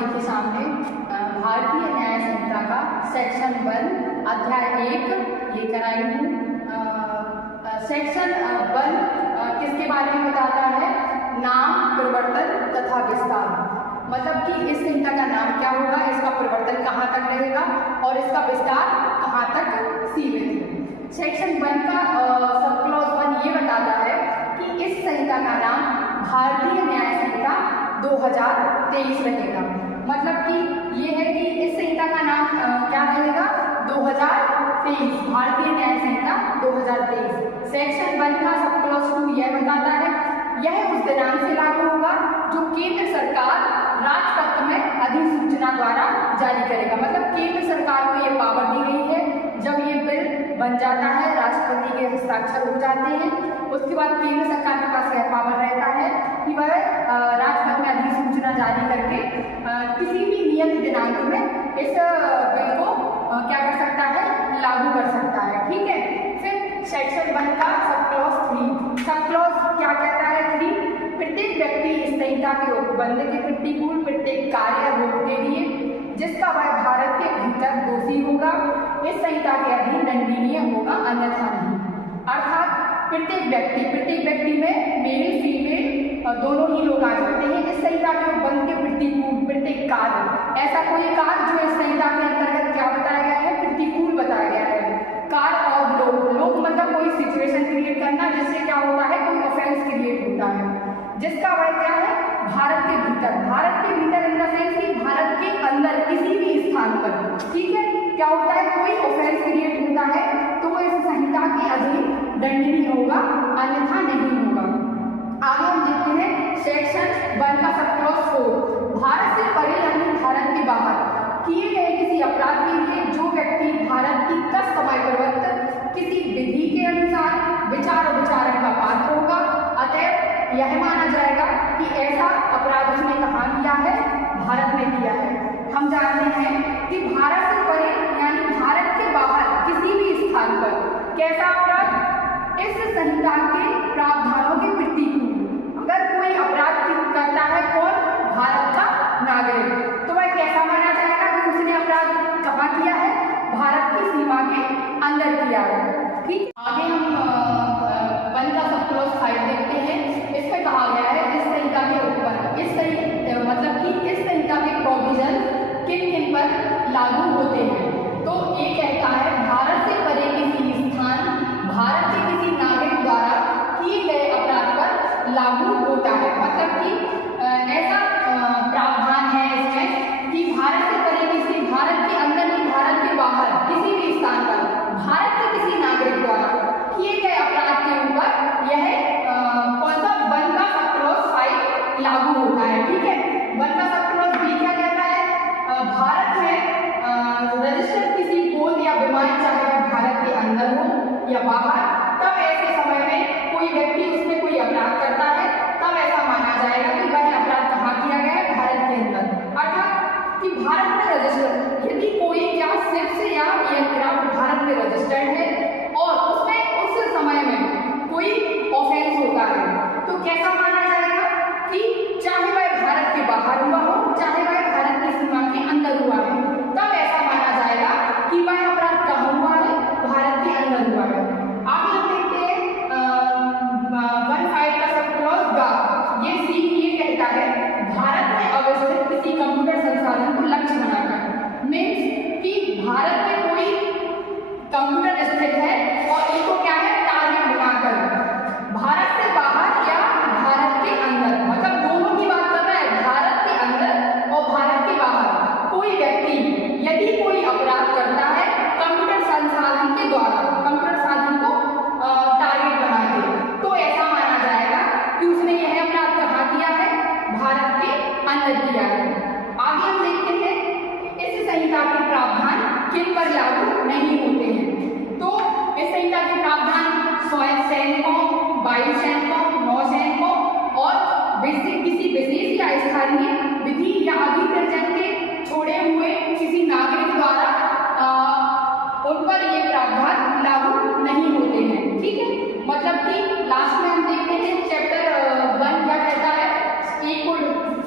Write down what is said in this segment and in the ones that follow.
देखिए सामने भारतीय न्याय संहिता का सेक्शन 1 अध्याय 1 लेकर आई हूँ। सेक्शन 1 किसके बारे में बताता है? नाम, परिवर्तन तथा विस्तार। मतलब कि इस संहिता का नाम क्या होगा, इसका परिवर्तन कहाँ तक रहेगा और इसका विस्तार कहाँ तक सीमित है। सेक्शन 1 का सब क्लॉज 1 ये बताता है कि इस संहिता का नाम भारतीय न्याय संहिता 2023 रहेगा। मतलब कि ये है कि इस संहिता का नाम क्या रहेगा? 2023, भारतीय न्याय संहिता 2023। सेक्शन 1 का सब क्लॉज 2 यह बताता है यह उस दिनांक से लागू होगा जो केंद्र सरकार राजपत्र में अधिसूचना द्वारा जारी करेगा। मतलब केंद्र सरकार को ये पावर दी गई है, जब ये बिल बन जाता है, राष्ट्रपति के हस्ताक्षर हो जाते हैं, उसके बाद केंद्र सरकार के पास यह पावर रहता है कि वह राजपत्र में अधिसूचना जारी करके किसी भी नियत दिनांक में इस बिल को क्या कर सकता है? लागू कर सकता है। ठीक है। फिर सेक्शन 1 का सब क्लॉज 3, सब क्लॉज क्या कहता है? 3, प्रत्येक व्यक्ति इस संहिता के उपबंध के प्रतिकूल प्रत्येक कार्य या भोग के लिए जिसका वह भारत के भीतर दोषी होगा इस संहिता के अधीन दंडनीय होगा, अन्यथा नहीं। अर्थात प्रत्येक व्यक्ति में मेल फीमेल दोनों ही लोग आ सकते हैं। इस संहिता के उपबंध के प्रतिकूल प्रत्येक कार्य, ऐसा कोई कार्य जो इस संहिता के अंतर्गत क्या बताया गया है? प्रतिकूल बताया गया है। कार्य और लोग मतलब कोई सिचुएशन क्रिएट करना जिससे क्या होता है? कोई ऑफेंस क्रिएट होता है, जिसका वह क्या है? भारत के भीतर इन द सेंस कि भारत के अंदर किसी भी स्थान पर, ठीक है, क्या होता है? कोई ऑफेंस क्रिएट होता है तो वो इस संहिता के अधीन दंडनीय होगा, अन्यथा नहीं होगा। आगे हम देखते हैं सेक्शन 1 का सब क्लॉज 4, भारत से परे यानी भारत के बाहर किए गए किसी अपराध के लिए जो व्यक्ति भारत की समय किसी विधि के अनुसार विचार और विचारण का पात्र होगा, अतएव यह माना जाएगा कि ऐसा अपराध उसने कहाँ किया है? भारत में किया है। हम जानते हैं कि भारत से परे यानी भारत के बाहर किसी भी स्थान पर कैसा अपराध? इस संहिता के प्रावधानों के प्रतिकूल अगर कोई अपराध करता है, कौन? भारत का नागरिक, तो वह कैसा माना जाएगा कि उसने अपराध कहाँ किया है? भारत की सीमा के अंदर किया है। ठीक। आगे हम 1 का सब क्लॉज 5 देखते हैं। इसमें कहा गया है इस संहिता के ऊपर मतलब कि इस संहिता के प्रोविजन किन पर लागू होते हैं। तो ये कहता है भारत से परे किसी स्थान भारत के किसी नागरिक द्वारा किए गए अपराध पर लागू होता है। मतलब कि ऐसा प्रावधान है इसमें कि भारत से परे किसी, भारत के अंदर नहीं भारत के बाहर किसी भी स्थान पर भारत के किसी नागरिक द्वारा किए गए अपराध के ऊपर यह कौन सा? 1 का सब क्लॉज 5 लागू होता है। ठीक है। 1 का सब क्लॉज B क्या कहता है? भारत में रजिस्टर्ड किसी पोल या विमान चाहे भारत के अंदर हो या बाहर, तब ऐसे समय में कोई व्यक्ति उसमें कोई अपराध करता है, तब ऐसा माना जाएगा कि वह अपराध कहाँ किया गया है? भारत के अंदर। अर्थात कि भारत में रजिस्टर्ड, यदि कोई क्या शिप्स या एयरक्राफ्ट भारत में रजिस्टर्ड है और उसमें उस समय में कोई ऑफेंस होता है, तो कैसा माना जाएगा? कि चाहे वह भारत के बाहर हुआ हो, चाहे वह भारत की सीमा के अंदर हुआ है, तब ऐसा माना जाएगा कि वह अपराध कहाँ हुआ है? भारत के अंदर हुआ है। आगे हम देखते हैं 1.5 का सब क्लॉज गा, ये सी ये कहता है भारत में अवस्थित किसी कंप्यूटर संसाधन को लक्ष्य बनाकर, मीन्स कि भारत में कोई कंप्यूटर स्थित है और इनको क्या है? टारगेट बनाकर भारत से बाहर या भारत के अंदर, मतलब दोनों की बात कर रहा है, भारत के अंदर और भारत के बाहर कोई व्यक्ति यदि कोई अपराध करता है कंप्यूटर संसाधन के द्वारा, कंप्यूटर साधन को टारगेट बना के, तो ऐसा माना जाएगा कि उसने यह अपराध कहाँ किया है? भारत के अंदर किया है। आगे हम देखते हैं इस संहिता के प्रावधान किन पर लागू नहीं होते हैं। तो इस संहिता के प्रावधान सैनिकों, वायुसैनिकों, नौसैनिकों और किसी विशेष या स्थानीय विधि या अभिकर्जन के छोड़े हुए किसी नागरिक द्वारा उन पर ये प्रावधान लागू नहीं होते हैं। ठीक है। मतलब कि लास्ट में हम देखते हैं चैप्टर 1 क्या कहता है?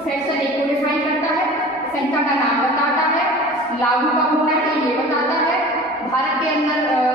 सेक्शन 1 को डिफाइन करता है, लागू कब होना है ये बताता है। भारत के अंदर